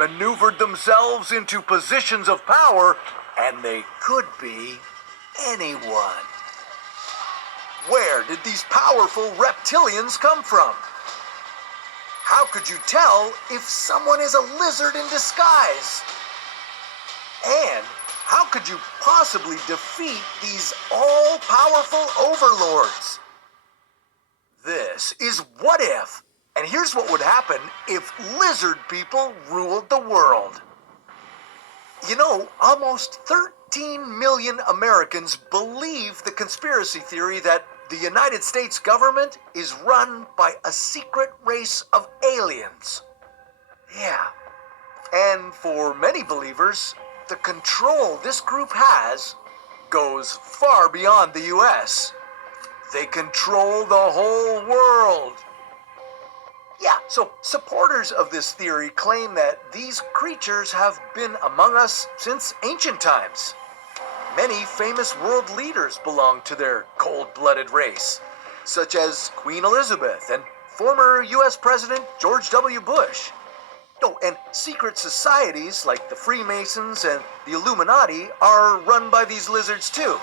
maneuvered themselves into positions of power, and they could be anyone. Where did these powerful reptilians come from? How could you tell if someone is a lizard in disguise? And how could you possibly defeat these all-powerful overlords? This is What If, and here's what would happen if lizard people ruled the world. You know, almost 13 million Americans believe the conspiracy theory that the United States government is run by a secret race of aliens. Yeah. And for many believers, the control this group has goes far beyond the US. They control the whole world. Yeah, so supporters of this theory claim that these creatures have been among us since ancient times. Many famous world leaders belong to their cold-blooded race, such as Queen Elizabeth and former US President George W. Bush. Oh, and secret societies like the Freemasons and the Illuminati are run by these lizards too.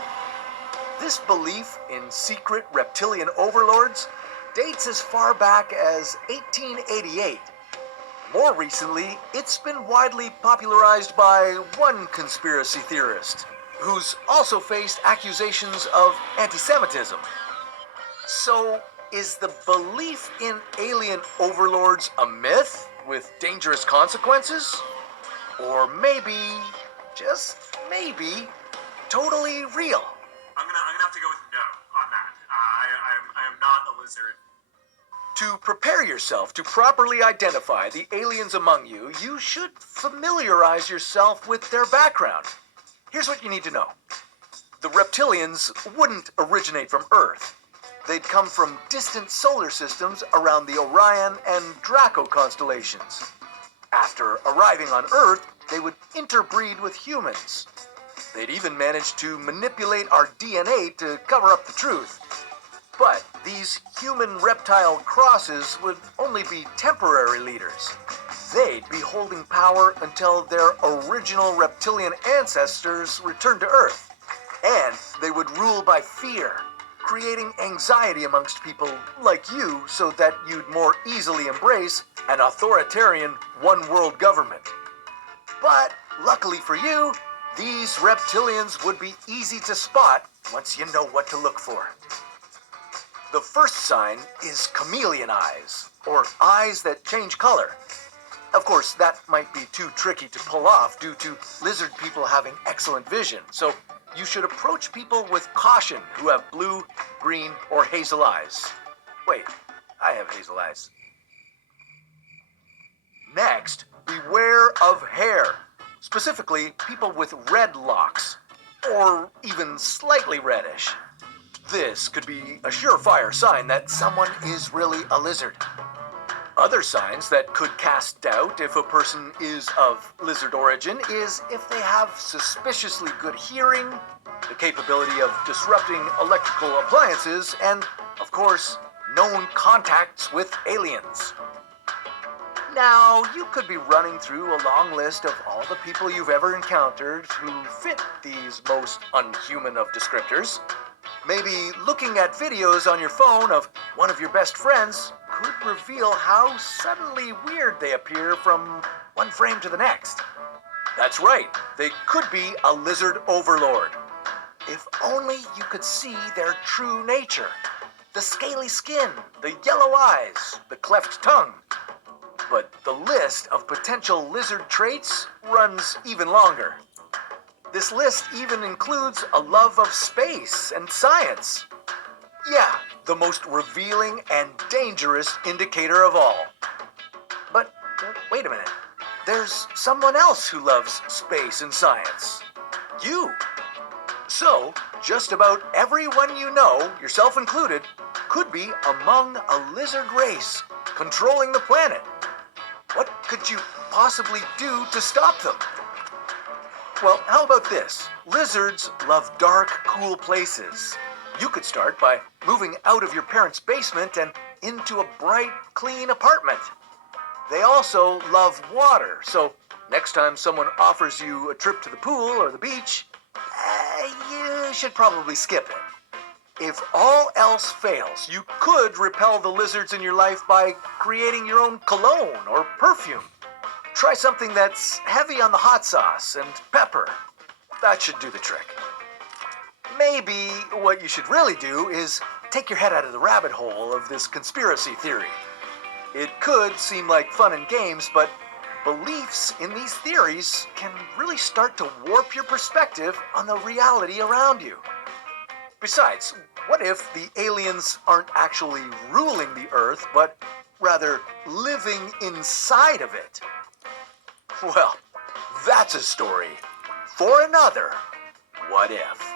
This belief in secret reptilian overlords dates as far back as 1888. More recently, it's been widely popularized by one conspiracy theorist, who's also faced accusations of anti-Semitism. So, is the belief in alien overlords a myth with dangerous consequences? Or maybe, just maybe, totally real? I'm gonna have to go with no on that. I am not a lizard. To prepare yourself to properly identify the aliens among you, you should familiarize yourself with their background. Here's what you need to know. The reptilians wouldn't originate from Earth. They'd come from distant solar systems around the Orion and Draco constellations. After arriving on Earth, they would interbreed with humans. They'd even manage to manipulate our DNA to cover up the truth. But these human-reptile crosses would only be temporary leaders. They'd be holding power until their original reptilian ancestors returned to Earth. And they would rule by fear, creating anxiety amongst people like you so that you'd more easily embrace an authoritarian one-world government. But luckily for you, these reptilians would be easy to spot once you know what to look for. The first sign is chameleon eyes, or eyes that change color. Of course, that might be too tricky to pull off due to lizard people having excellent vision, so you should approach people with caution who have blue, green, or hazel eyes. Wait, I have hazel eyes. Next, beware of hair, specifically people with red locks, or even slightly reddish. This could be a surefire sign that someone is really a lizard. Other signs that could cast doubt if a person is of lizard origin is if they have suspiciously good hearing, the capability of disrupting electrical appliances, and, of course, known contacts with aliens. Now, you could be running through a long list of all the people you've ever encountered who fit these most unhuman of descriptors. Maybe looking at videos on your phone of one of your best friends could reveal how suddenly weird they appear from one frame to the next. That's right, they could be a lizard overlord. If only you could see their true nature. The scaly skin, the yellow eyes, the cleft tongue. But the list of potential lizard traits runs even longer. This list even includes a love of space and science. Yeah, the most revealing and dangerous indicator of all. But wait a minute. There's someone else who loves space and science. You. So, just about everyone you know, yourself included, could be among a lizard race, controlling the planet. What could you possibly do to stop them? Well, how about this? Lizards love dark, cool places. You could start by moving out of your parents' basement and into a bright, clean apartment. They also love water, so Next time someone offers you a trip to the pool or the beach, you should probably skip it. If all else fails, you could repel the lizards in your life by creating your own cologne or perfume. Try something that's heavy on the hot sauce and pepper. That should do the trick. Maybe what you should really do is take your head out of the rabbit hole of this conspiracy theory. It could seem like fun and games, but beliefs in these theories can really start to warp your perspective on the reality around you. Besides, what if the aliens aren't actually ruling the Earth, but rather living inside of it? Well, that's a story for another What If.